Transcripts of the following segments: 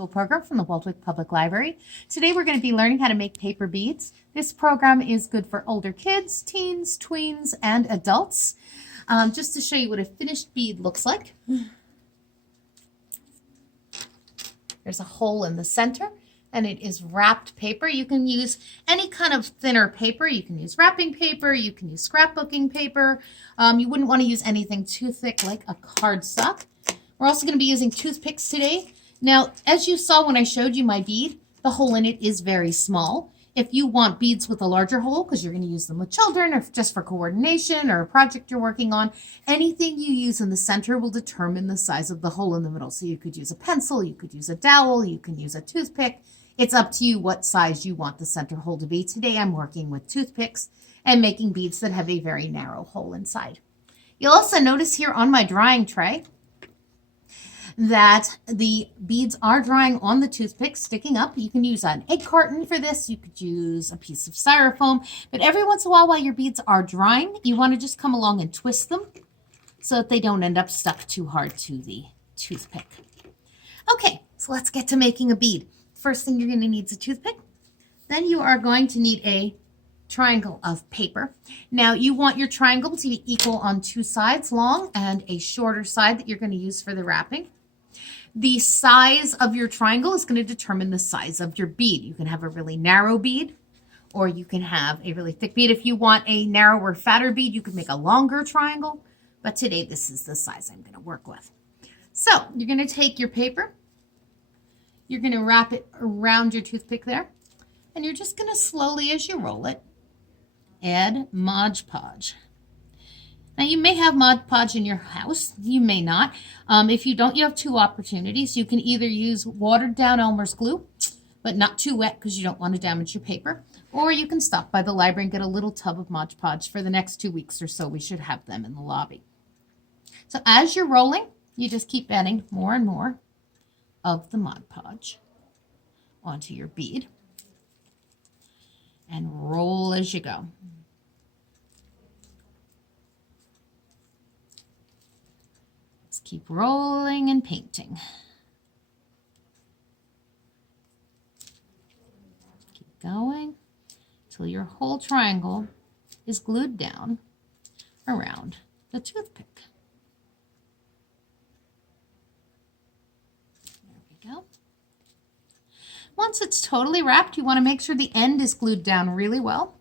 virtual program from the Waldwick Public Library. Today we're going to be learning how to make paper beads. This program is good for older kids, teens, tweens, and adults. Just to show you what a finished bead looks like. There's a hole in the center and it is wrapped paper. You can use any kind of thinner paper. You can use wrapping paper, you can use scrapbooking paper. You wouldn't want to use anything too thick like a cardstock. We're also going to be using toothpicks today. Now, as you saw when I showed you my bead, the hole in it is very small. If you want beads with a larger hole, because you're going to use them with children or just for coordination or a project you're working on, anything you use in the center will determine the size of the hole in the middle. So you could use a pencil, you could use a dowel, you can use a toothpick. It's up to you what size you want the center hole to be. Today I'm working with toothpicks and making beads that have a very narrow hole inside. You'll also notice here on my drying tray that the beads are drying on the toothpick, sticking up. You can use an egg carton for this. You could use a piece of styrofoam. But every once in a while your beads are drying, you want to just come along and twist them so that they don't end up stuck too hard to the toothpick. Okay, so let's get to making a bead. First thing you're going to need is a toothpick. Then you are going to need a triangle of paper. Now you want your triangle to be equal on two sides, long and a shorter side that you're going to use for the wrapping. The size of your triangle is going to determine the size of your bead. You can have a really narrow bead or you can have a really thick bead. If you want a narrower, fatter bead, you can make a longer triangle. But today this is the size I'm going to work with. So you're going to take your paper. You're going to wrap it around your toothpick there. And you're just going to slowly, as you roll it, add Mod Podge. Now you may have Mod Podge in your house. You may not. If you don't, you have two opportunities. You can either use watered down Elmer's glue, but not too wet because you don't want to damage your paper. Or you can stop by the library and get a little tub of Mod Podge. For the next 2 weeks or so, we should have them in the lobby. So as you're rolling, you just keep adding more and more of the Mod Podge onto your bead and roll as you go. Let's keep rolling and painting. Keep going until your whole triangle is glued down around the toothpick. Go. Once it's totally wrapped, you want to make sure the end is glued down really well.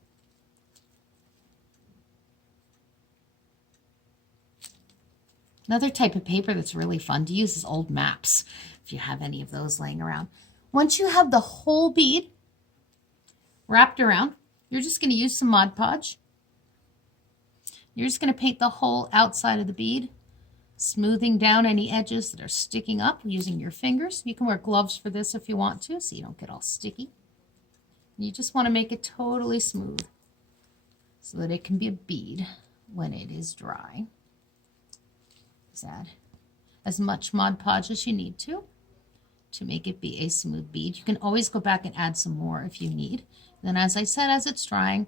Another type of paper that's really fun to use is old maps, if you have any of those laying around. Once you have the whole bead wrapped around, you're just going to use some Mod Podge. You're just going to paint the whole outside of the bead, smoothing down any edges that are sticking up using your fingers. You can wear gloves for this if you want to, so you don't get all sticky. You just want to make it totally smooth so that it can be a bead when it is dry. Just add as much Mod Podge as you need to make it be a smooth bead. You can always go back and add some more if you need. Then, as I said, as it's drying,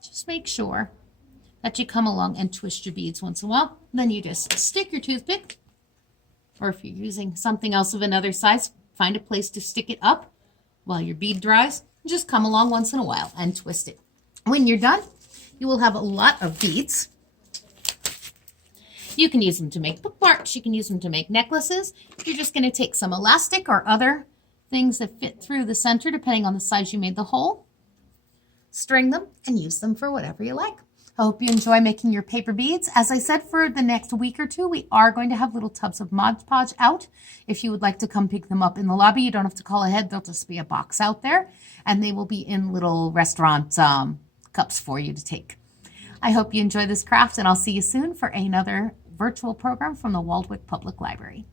just make sure that you come along and twist your beads once in a while. Then you just stick your toothpick, or if you're using something else of another size, find a place to stick it up while your bead dries. Just come along once in a while and twist it. When you're done, you will have a lot of beads. You can use them to make bookmarks. You can use them to make necklaces. You're just going to take some elastic or other things that fit through the center, depending on the size you made the hole, string them, and use them for whatever you like. I hope you enjoy making your paper beads. As I said, for the next week or two, we are going to have little tubs of Mod Podge out. If you would like to come pick them up in the lobby, you don't have to call ahead. There'll just be a box out there, and they will be in little restaurant cups for you to take. I hope you enjoy this craft, and I'll see you soon for another virtual program from the Waldwick Public Library.